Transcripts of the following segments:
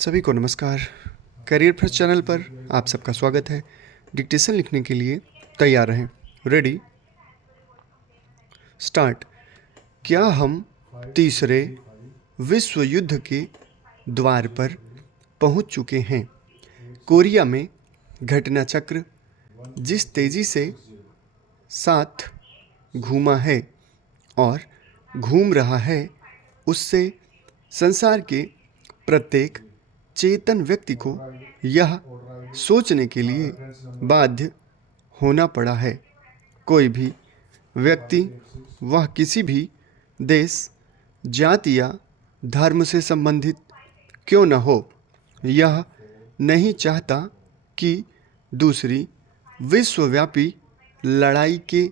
सभी को नमस्कार। करियर फर्स्ट चैनल पर आप सबका स्वागत है। डिक्टेशन लिखने के लिए तैयार रहें। Ready start. क्या हम तीसरे विश्व युद्ध के द्वार पर पहुंच चुके हैं? कोरिया में घटना चक्र जिस तेजी से साथ घूमा है और घूम रहा है, उससे संसार के प्रत्येक चेतन व्यक्ति को यह सोचने के लिए बाध्य होना पड़ा है। कोई भी व्यक्ति, वह किसी भी देश, जाति या धर्म से संबंधित क्यों न हो, यह नहीं चाहता कि दूसरी विश्वव्यापी लड़ाई के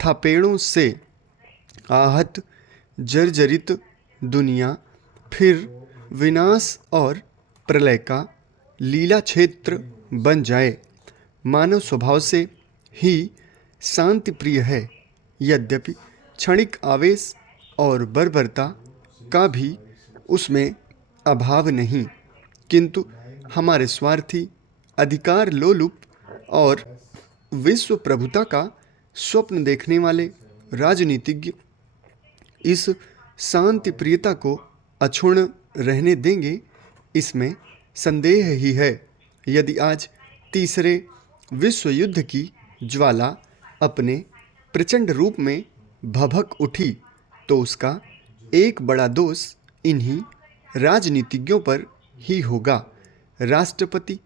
थपेड़ों से आहत जर्जरित दुनिया फिर विनाश और प्रलय का लीला क्षेत्र बन जाए। मानव स्वभाव से ही शांति प्रिय है, यद्यपि क्षणिक आवेश और बर्बरता का भी उसमें अभाव नहीं, किंतु हमारे स्वार्थी, अधिकार लोलुप और विश्व प्रभुता का स्वप्न देखने वाले राजनीतिज्ञ इस शांति प्रियता को अक्षुण्ण रहने देंगे, इसमें संदेह ही है। यदि आज तीसरे विश्व युद्ध की ज्वाला अपने प्रचंड रूप में भभक उठी, तो उसका एक बड़ा दोष इन्हीं राजनीतिज्ञों पर ही होगा। राष्ट्रपति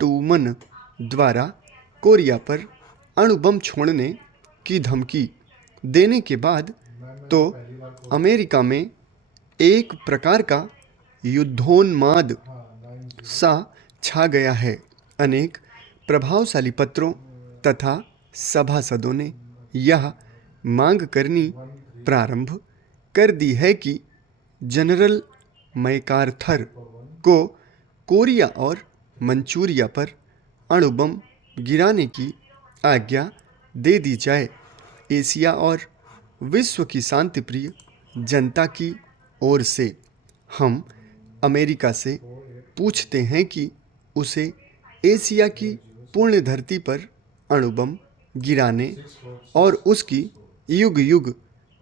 ट्रूमन द्वारा कोरिया पर अणुबम छोड़ने की धमकी देने के बाद तो अमेरिका में एक प्रकार का युद्धोन्माद सा छा गया है। अनेक प्रभावशाली पत्रों तथा सभासदों ने यह मांग करनी प्रारंभ कर दी है कि जनरल मैकार्थर को कोरिया और मंचूरिया पर अणुबम गिराने की आज्ञा दे दी जाए। एशिया और विश्व की शांतिप्रिय जनता की ओर से हम अमेरिका से पूछते हैं कि उसे एशिया की पूर्ण धरती पर अणुबम गिराने और उसकी युग युग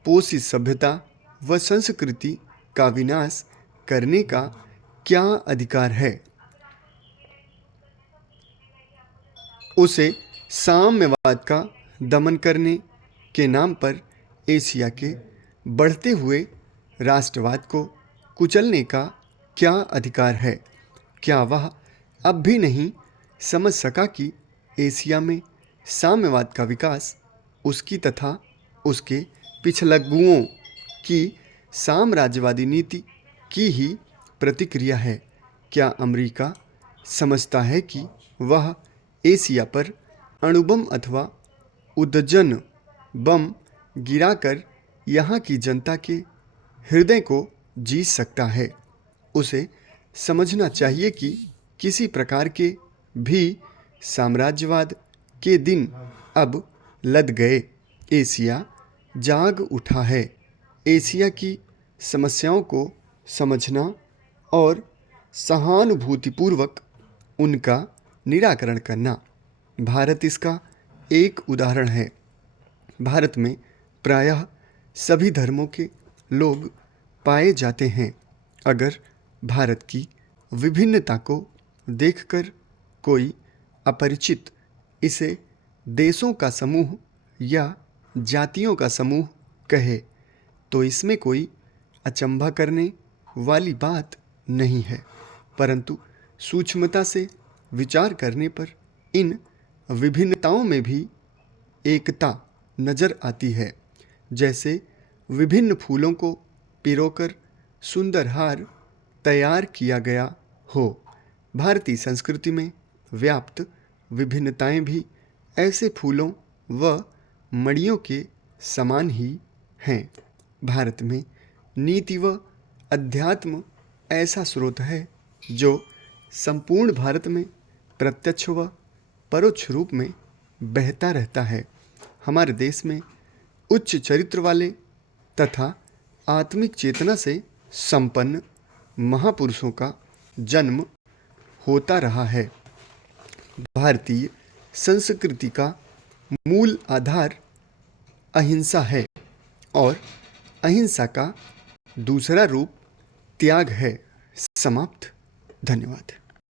पोषित सभ्यता व संस्कृति का विनाश करने का क्या अधिकार है? उसे साम्यवाद का दमन करने के नाम पर एशिया के बढ़ते हुए राष्ट्रवाद को कुचलने का क्या अधिकार है? क्या वह अब भी नहीं समझ सका कि एशिया में साम्यवाद का विकास उसकी तथा उसके पिछलग्गुओं की साम्राज्यवादी नीति की ही प्रतिक्रिया है? क्या अमेरिका समझता है कि वह एशिया पर अणुबम अथवा उद्दजन बम गिराकर यहाँ की जनता के हृदय को जीत सकता है? उसे समझना चाहिए कि किसी प्रकार के भी साम्राज्यवाद के दिन अब लद गए। एशिया जाग उठा है। एशिया की समस्याओं को समझना और सहानुभूतिपूर्वक उनका निराकरण करना। भारत इसका एक उदाहरण है। भारत में प्रायः सभी धर्मों के लोग पाए जाते हैं। अगर भारत की विभिन्नता को देखकर कोई अपरिचित इसे देशों का समूह या जातियों का समूह कहे, तो इसमें कोई अचंभा करने वाली बात नहीं है, परंतु सूक्ष्मता से विचार करने पर इन विभिन्नताओं में भी एकता नजर आती है। जैसे विभिन्न फूलों को पिरोकर सुंदर हार तैयार किया गया हो, भारतीय संस्कृति में व्याप्त विभिन्नताएं भी ऐसे फूलों व मणियों के समान ही हैं। भारत में नीति व अध्यात्म ऐसा स्रोत है जो संपूर्ण भारत में प्रत्यक्ष व परोक्ष रूप में बहता रहता है। हमारे देश में उच्च चरित्र वाले तथा आत्मिक चेतना से संपन्न महापुरुषों का जन्म होता रहा है। भारतीय संस्कृति का मूल आधार अहिंसा है और अहिंसा का दूसरा रूप त्याग है। समाप्त। धन्यवाद।